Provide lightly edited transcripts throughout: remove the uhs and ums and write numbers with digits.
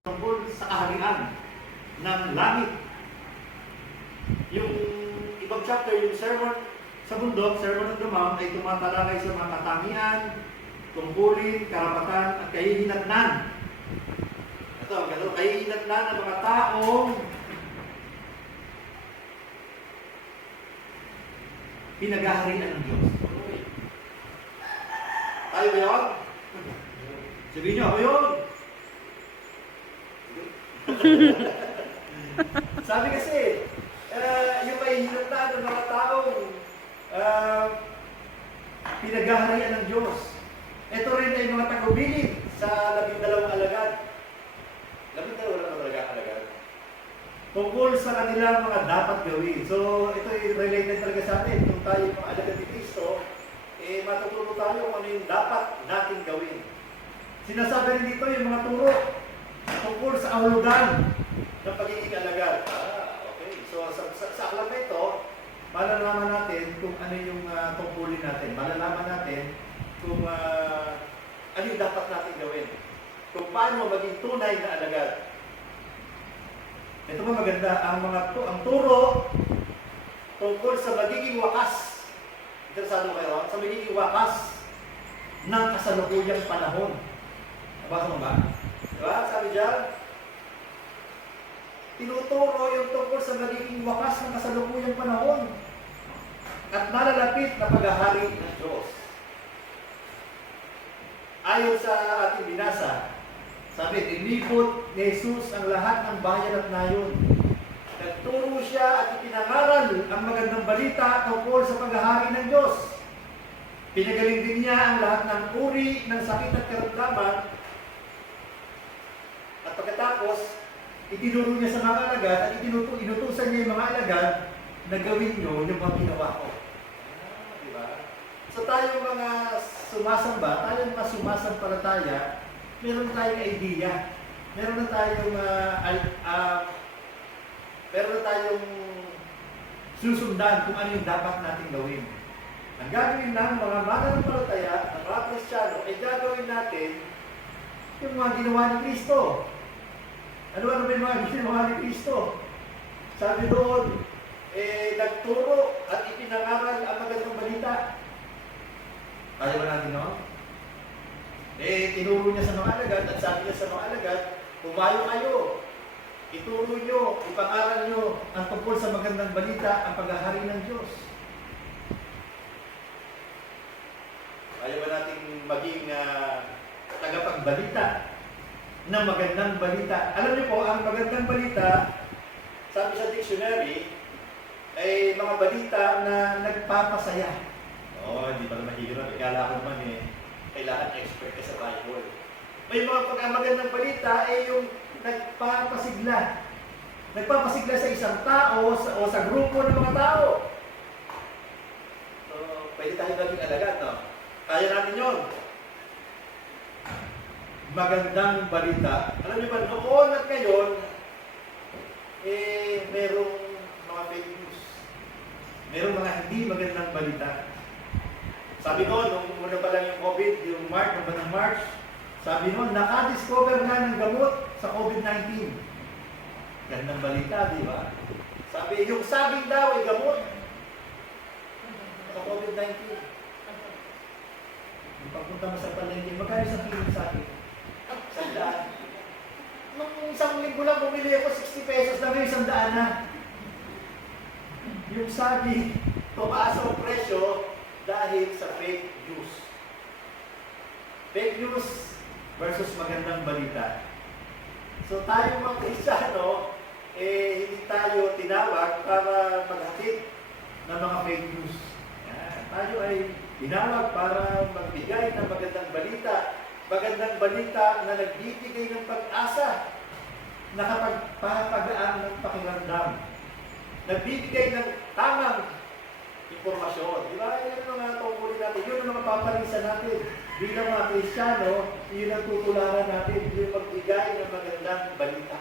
tungkol sa kaharian ng langit. Yung ibang chapter, yung sermon sa bundok, Sermon on the Mount, ay tumatalakay sa mga katangian, tungkulin, karapatan, at kahihinatnan. Ito, ang kahihinatnan ng mga taong pinag-aharian ng Diyos. Tayo ba yun? Sabihin nyo, ako yun. Sabi kasi, yung kahihinatnan ng mga taong pinag-aharian ng Diyos. Ito rin ay mga tagubilin sa 12 alagad. 12 alagad. Tungkol sa kanilang mga dapat gawin. So, ito ay related talaga sa atin. Kung tayo mga alagad ni Kristo, matututo tayo kung ano yung dapat natin gawin. Sinasabi rin dito yung mga turo tungkol sa ahulugan ng pagiging alagad. Okay. So, sa aklat na ito, malalaman natin kung ano yung tungkulin natin. Malalaman natin kung ano yung dapat natin gawin. Kung paano maging tunay na alagad. Ito pa maganda, ang turo tungkol sa magiging wakas. Interesado kayo? Sa magiging wakas ng kasalukuyang panahon. Nabasa mo ba? Diba? Sabi diyan, tinuturo yung tungkol sa magiging wakas ng kasalukuyang panahon at nalalapit na paghahari ng Diyos. Ayon sa ating binasa, sabi, inibot ni Jesus ang lahat ng bayan at nayon. Nagturo siya at ipinangaral ang magandang balita tungkol sa paghahari ng Diyos. Pinagaling din niya ang lahat ng uri ng sakit at karamdaman. At pagkatapos, itinuro niya sa mga alagad at inutusan niya yung mga alagad na gawin nyo yung mga ginawa ko. Diba? So tayo mga sumasamba, tayo mga sumasampalataya, meron tayong idea. Meron na tayong susundan kung ano yung dapat natin gawin. Ang gagawin ng mga mananampalataya, ng mga Kristiyano, ay gagawin natin yung mga ginawa ni Kristo. Ano ba yung mga ginawa ni Kristo? Sabi doon, nagturo at ipinangaral ang magandang balita. Kaya ba natin, no? Tinuro niya sa mga alagad at sabi niya sa mga alagad, humayo kayo. Ituro nyo, ipangaral nyo ang tungkol sa magandang balita, ang paghahari ng Diyos. Kaya ba natin maging tagapagbalita ng magandang balita? Alam niyo po, ang magandang balita, sabi sa dictionary, ay mga balita na nagpapasaya. Hindi pala mahirap. Ikala ko naman kailangan expert ka sa Bible. May mga pagkamagandang balita yung nagpapasigla. Nagpapasigla sa isang tao o sa grupo ng mga tao. So, pwede tayo maging alagad, no? Kaya natin yun. Magandang balita. Alam niyo ba, noon at ngayon, merong mga fake news. Merong mga hindi magandang balita. Sabi noon, nung una pa lang yung COVID, yung March, sabi noon, naka-discover na ng gamot sa COVID-19. Gandang balita, di ba? Sabi, yung saging daw ay gamot sa COVID-19. Yung pagpunta mo sa palengke, magkano isang kilo ng saging? $100. Nung isang linggo lang bumili ako, 60 pesos na ngayon, $100 na. Yung saging, tumaas ang presyo dahil sa fake news. Fake news versus magandang balita. So tayo mga Kristiyano, hindi tayo tinawag para maghatid ng mga fake news. Tayo ay tinawag para magbigay ng magandang balita. Magandang balita na nagbibigay ng pag-asa, nakapagpapagaan ng pakiramdam, nagbibigay ng tamang impormasyon. Di ba? Yan ang mga tungkulin natin. Yun ang mga papalisan natin. Bilang mga Kristiyano, yun ang tutularan natin. Yung magbigay ng magandang balita.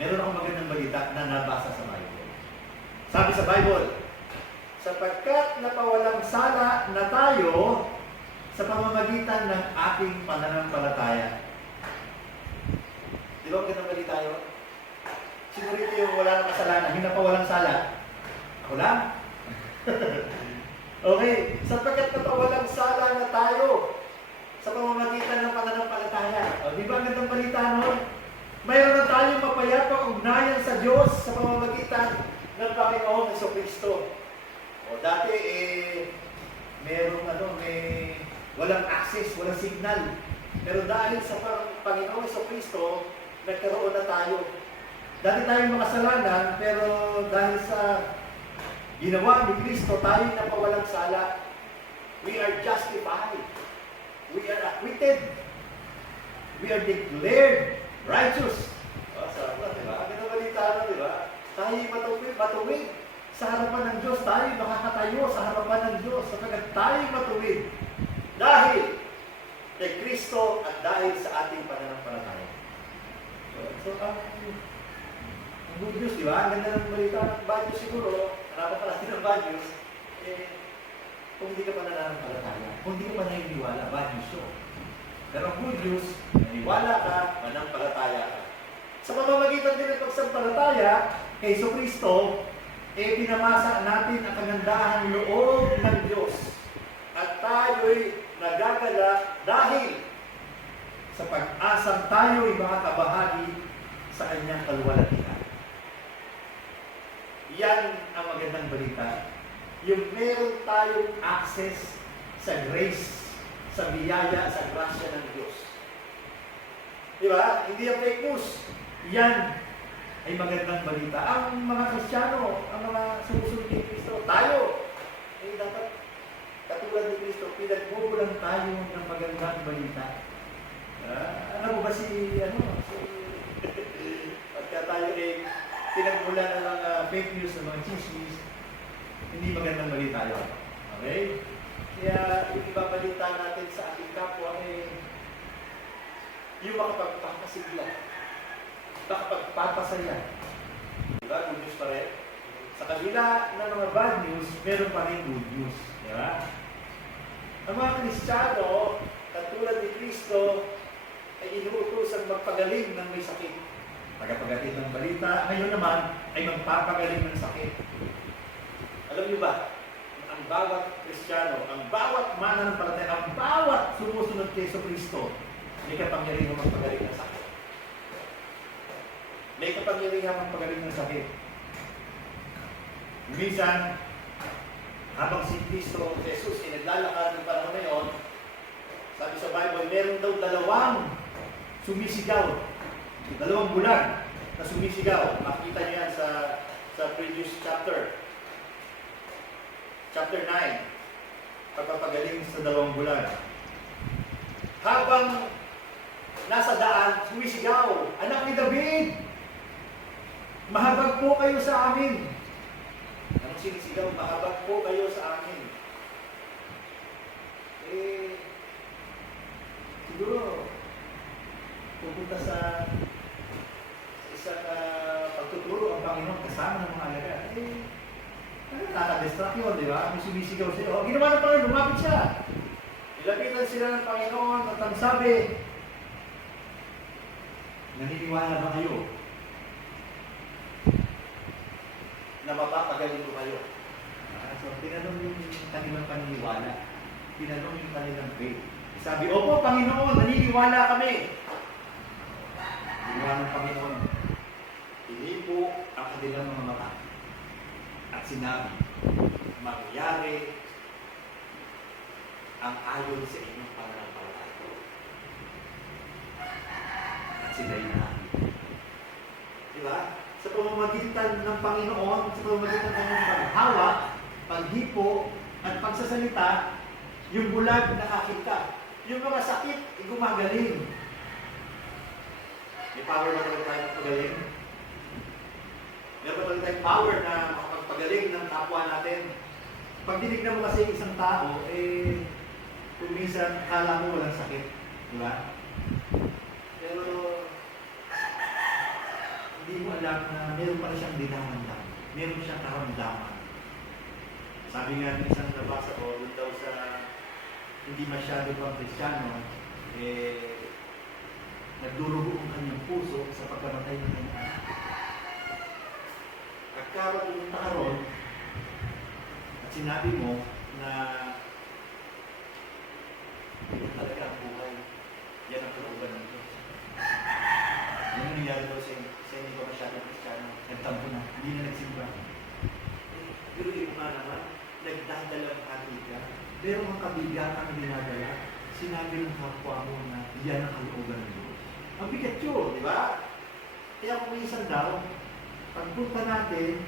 Meron akong magandang balita na nabasa sa Bible. Sabi sa Bible, sapagkat napawalang sala na tayo sa pamamagitan ng ating pananampalataya. Di ba ang gandang balita yun? Sino rito yung wala ng kasalanan, hindi na pa walang sala? Ako lang? Okay, sapagkat napawalang sala na tayo sa pamamagitan ng pananampalataya. O, di ba ang gandang balita nun? Mayroon na tayong mapayapang ugnayan sa Diyos sa pamamagitan ng Panginoong Jesucristo. O dati merong may walang access, walang signal. Pero dahil sa Panginoong Jesucristo, nagkaroon na tayo. Dati tayong makasalanan, pero dahil sa ginawa ni Kristo, tayo napawalang sala. We are justified. We are acquitted. We are declared righteous. Sarap, di ba? Ang ganda balita na, di ba? Tayo matuwid sa harapan ng Diyos. Tayo makakatayo sa harapan ng Diyos sapagkat tayo matuwid dahil kay Kristo at dahil sa ating pananampalataya. So, ang good news, di ba? Ang ganda ng balita ng bad news siguro. Hanapan pa natin ng bad news. Kung hindi ka pa nananampalataya, kung hindi ka pa naniniwala, bad news yun. Pero ang good news, naniwala ka, manampalataya ka. Sa pamamagitan din ng pagsampalataya kay Jesucristo, pinamasa natin ang kagandahan loob ng Diyos. At tayo'y nagagala dahil sa pag-asang tayo'y makakabahagi sa kanyang kalwalhatian. Yan ang magandang balita. Yung meron tayong access sa grace, sa biyaya, sa grasya ng Diyos. Di ba? Hindi ang fake news. Yan ay magandang balita. Ang mga Kristiyano, ang mga sumusunod kay Kristo, tayo, dapat katulad ni Kristo, pinagbubulan tayo ng magandang balita. Alam mo ba pagka tayo pinagbulan ng mga fake news, ng mga chismis, hindi magandang balita yun. Okay? Kaya yung ibabalita natin sa ating kapwa yung makapagpapasigla, makapagpapasaya. Diba? Good news pa rin. Sa kabila ng mga bad news, meron pa rin good news. Diba? Ang mga Kristiyano, katulad ni Kristo, ay inuutusan magpagaling ng may sakit. Tagapagaling ng balita, ngayon naman ay magpapagaling ng sakit. Alam niyo ba, ang bawat Kristiyano, ang bawat mananampalataya, ang bawat sumusunod kay Jesucristo, may kapangyarihan magpagaling ng sakit. May kapangyarihan magpagaling ng sakit. Minsan, habang si Kristo, Jesus, naglalakad ng panahon na yun, sabi sa Bible, meron daw dalawang sumisigaw. Dalawang bulag na sumisigaw. Makikita niyo yan sa previous chapter. Chapter 9, pagpapagaling sa dalawang bulan. Habang nasa daan, sumisigaw, "Anak ni David, mahabag po kayo sa amin." Anong sinisigaw? Mahabag po kayo sa amin. Siguro, pupunta sa isang pagtuturo ang Panginoon kasama ng mga alagad. Nakaka-distract yun, di ba? May sumisigaw siya. O, ginawa ng Panginoon, lumapit siya. Nilapitan sila ng Panginoon at ang sabi, "Naniniwala ba kayo na mapapagaling ko kayo?" So, tinanong yung kanilang paniniwala. Tinanong yung kanilang faith. Sabi, "Opo, Panginoon, naniniwala kami." Ginawa ng Panginoon, inipo ang kanilang mga mata. At sinabi, "Mangyari ang ayon sa inyong pananampalataya." At sila'y namin. Diba? Sa pamamagitan ng Panginoon, sa pamamagitan ng kanyang paghawak, paghipo, at pagsasalita, yung bulag nakakita. Yung mga sakit, gumagaling. May power na talaga tayo magpagaling. Meron talaga tayong power na makapagpagaling ng kapwa natin. Pag dinignan mo kasi isang tao, kung minsan akala mo walang sakit. Di ba? Pero hindi mo alam na meron pala siyang dinaramdam. Meron siyang karamdaman. Sabi nga ng isang nabasa ko, doon daw sa hindi masyado pang Kristiyano, nagdurugo ang kanyang puso sa pagkamatay ng kanyang anak. Pagka pumunta ka ron, at sinabi mo na ito talaga ang buhay, yan ang kalooban ng Diyos. Yan ang nangyari daw sa hindi ko masyadong Kristiyano, nagtampo na, hindi na nagsimba. Pero yung nga naman, nagdadalang hati ka, pero ang kabigatan ang dinadala, sinabi ng kapwa mo na yan ang kalooban ng Diyos. Ang bigat yun, di ba? Kaya kung minsan daw, pagpunta natin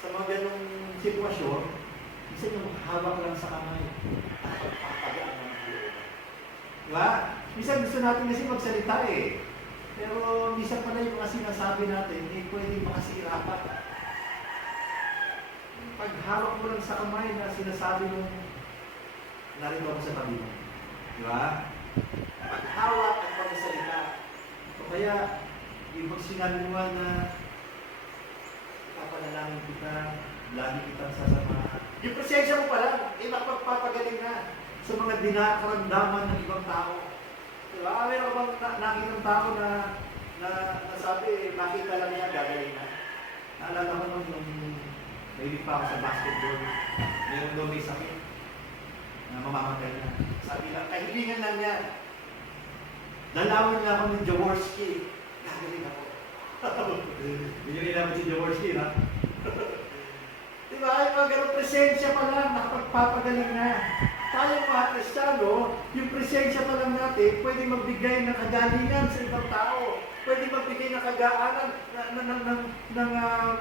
sa mga ganong sitwasyon, minsan yung hawak lang sa kamay at pagpapagaan ng kalooban. Di ba? Minsan gusto natin kasi magsalita eh. Pero minsan pala yung mga sinasabi natin, pwede makasira pa. Paghawak mo lang sa kamay na sinasabi mo, narito ako sa tabi mo. Di ba? Paghawak at pagsalita. O kaya, yung pag sinabi mo na kapanalangin kita, lagi kitang sasamahan. Yung presensya mo pala, nakapagpapagaling na sa mga dinakaramdaman ng ibang tao. Diba? Mayroon ka bang nakita ng tao na nasabi, nakita lang niya, gagaling na. Naalala ko nung nailig pa ako sa basketball, mayroon daw may sakit na mamamatay na. Sabi lang, kahilingan lang niya. Nalaman niya ako ng Jaworski, gagaling ako. Hindi nyo nilaman si Jaworski, ha? Diba? Yung mga ganong presensya pa lang, nakapagpapagaling na. Tayo mga Kristiyano, yung presensya pa lang natin, pwede magbigay ng kagalingan sa ibang tao. Pwede magbigay ng kagaanan, ng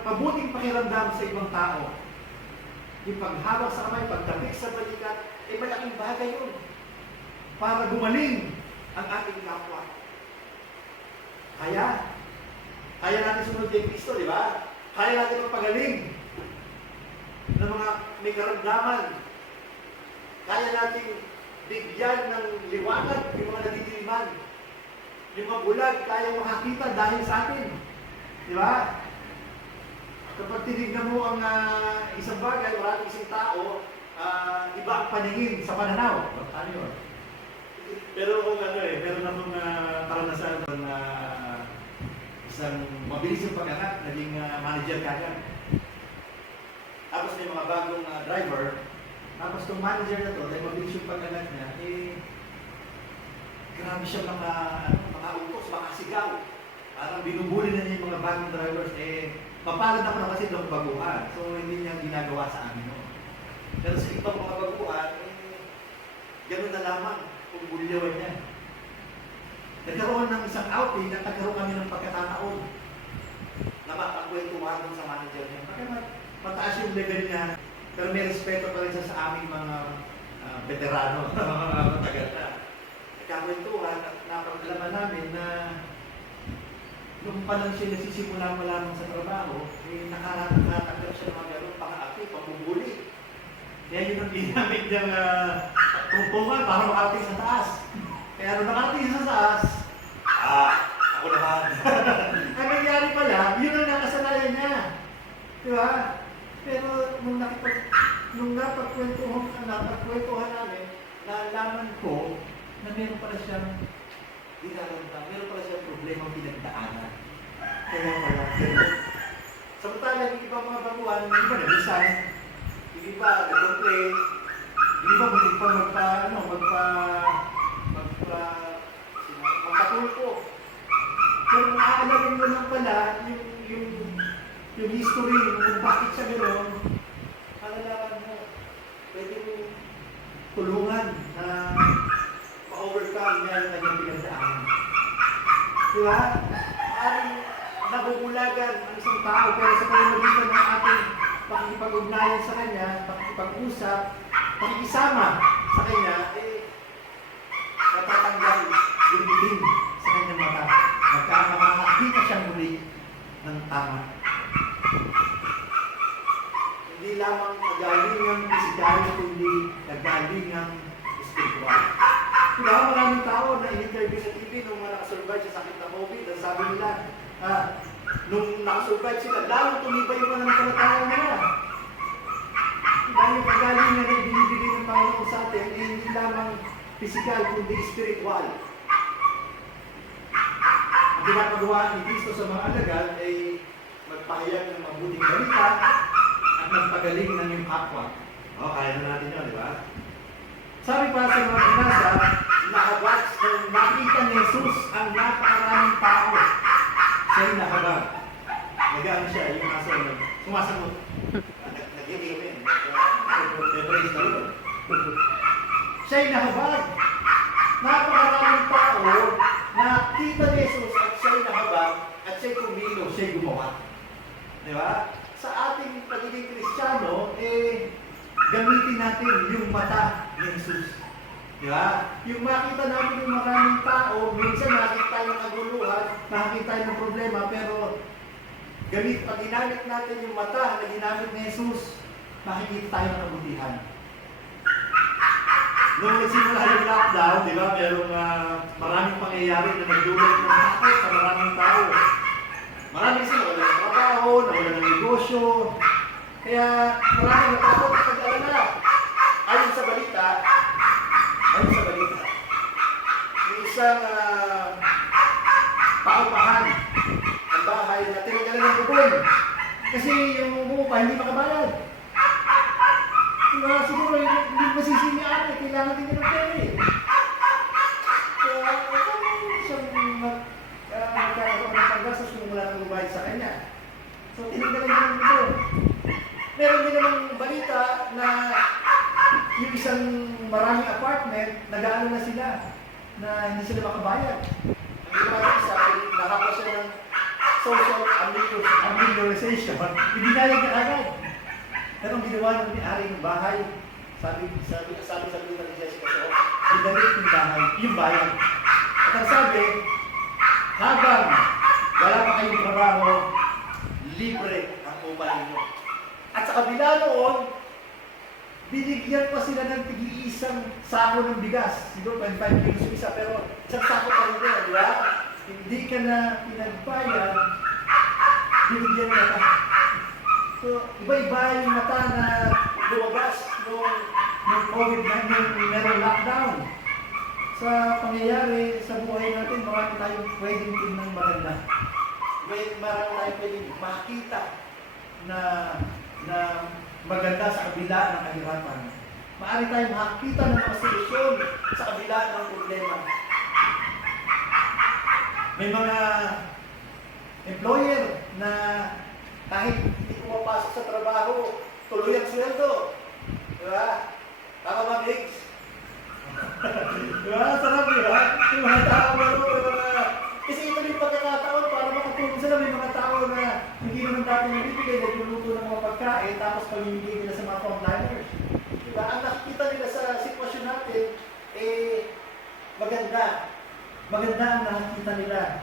mabuting pakiramdam sa ibang tao. Yung paghawak sa kamay, pagdapik sa balikat, malaking bagay yun. Para gumaling ang ating kapwa. Kaya natin sumunod kay Kristo, di ba? Kaya natin magpagaling ng mga may karamdaman. Kaya natin bigyan ng liwanag yung mga nadidiliman. Yung mga bulag, kaya makakita dahil sa atin. Di ba? Kapag tinignan mo ang isang bagay, maraming isang tao, iba ang paningin sa pananaw. Ano yun? Pero kung meron akong karanasan na isang mabilis yung pagkakat, naging manager kagad. Tapos may mga bagong driver, tapos itong manager na to, dahil mabilis yung pagkakat niya, grabe siya mga utos, mga sigaw. Parang binubuli na niya yung mga bagong drivers. Mapalad ako na kasi doon baguhan. So, hindi niya ginagawa sa amin. No? Pero sa ibang mga baguhan, gano'n na lamang kung buliwan niya. Nagkaroon ng isang outing, nagkaroon kami ng pagkakataon na makakwentuhan doon sa manager niya. Kaya mataas yung level niya, pero may respeto pa rin siya sa aming mga veterano, mga matagal na. Nagkakwentuhan at napagalaman namin na nung pa lang siya nasisimula mo lamang sa trabaho, nakaratanggap siya ng mga gano'n, pang-acting, pambubuli. Kaya yun ang ginamit niyang tungtungan para makarating sa taas. Kaya nung nakarating sa taas, ako naman. Ang nangyari pala, yun ang nakasanayan niya. Diba? Pero nung napagkwentuhan namin, naalaman ko na meron pala siyang meron pala siyang problema pinagdaanan. Kaya pala, samantala, yung ibang mga baguhan, yung iba nag-resign, yung iba nag-complain, yung iba magpatulpo. Pero maaalamin mo lang pala yung history, kung bakit siya gano'n, alalaman mo, pwede mo tulungan na ma-overcome niya yung kanyang pinagdaanan. Diba? Maaaring nabubulagan ang isang tao, pero sa pamamagitan ng ating pakikipag-ugnayan sa kanya, pakikipag-usap, pakikisama sa kanya, natatanggal yung dilim sa kanyang mata. Makakakita siyang muli ng tama. Hindi lamang kagalingang pisikal, kundi kagalingang spiritual. Diba, maraming tao na in-interview sa TV nung nakasurvive sa sakit ng COVID, at sabi nila, nung nakasurvive sila, lalong tumibay yung pananampalataya nila. Diba, yung kagalingan na binibigay ng Panginoon sa atin, hindi lamang physical, kundi spiritual. Ang pinapagawa ni Kristo sa mga alagad ay magpahayag ng mabuting balita at magpagaling ng iyong kapwa. Kaya na natin yun, di ba? Sabi pa sa mga binasa, nahabag nung nakita ni Jesus ang napakaraming tao. Siya'y nahabag. Nag-ano siya, yung nasa sumasagot. Nag-iiwin. Praise the Lord. Siya'y nahabag. Napakaraming tao, nakita ni Jesus at siya'y nahabag at siya'y kumilo, siya'y gumawa. Di ba? Sa ating pagiging Kristiyano, gamitin natin yung mata ni Jesus. Di ba? Yung makita natin yung maraming tao, minsan nakikita tayo ng kaguluhan, nakikita tayo ng problema, pero pag ginamit natin yung mata na ginamit ni Jesus, makikita tayo ng kabutihan. Nung nagsimula yung lockdown, di ba, merong maraming pangyayari na nagdulot ng takot sa maraming tao. Marami kasi nawala ng trabaho, nawala ng negosyo, kaya maraming natakot at pag-alala. Ayon sa balita, may isang paupahan ng bahay na tinagalan ng bubon. Kasi yung umupa hindi makabayad. Diba, siguro hindi masisimian, kailangan din ng pera eh. Kaya siyang magkakaroon ng paggastos kung wala nang bubayad sa kanya. So tinagalan ng bubon. Meron din namang balita na yung isang maraming apartment, nag-aano na sila na hindi sila makabayad. Ang ginawa sa akin, nakapa siya ng social amelioration. Ibinayad niya agad. Pero ang ginawa ng may-ari ng bahay, sabi sa balita ni Jessica, so, ibalik yung bahay, yung bayan. At ang sabi, habang wala pa kayong trabaho, libre ang upa ninyo. At sa kabila noon, binigyan pa sila ng tig-iisang sako ng bigas. Siguro 25 kilos yung isa, pero isang sako pa rin yun, di ba? Hindi ka na pinagbayad, binigyan ka pa. So, iba-iba yung mata na lumabas nung COVID-19, merong lockdown. Sa pangyayari sa buhay natin, marami tayong pwedeng tingnan maganda. Marami tayong pwedeng makita na maganda sa kabila ng kahirapan. Maaari tayong makakita ng mga solusyon sa kabila ng problema. May mga employer na kahit hindi pumapasok sa trabaho, tuloy ang sweldo. Diba? Tama ba, Biggs? Diba? Sarap, diba? Yung mga tao kasi ito yung pagkakataon para makatulong sila. May mga tao na hindi naman dati nabibigay, nagluluto ng mga pagkain, tapos pamimigay nila sa mga frontliners. Diba? Ang nakikita nila sa sitwasyon natin, maganda. Maganda ang nakikita nila.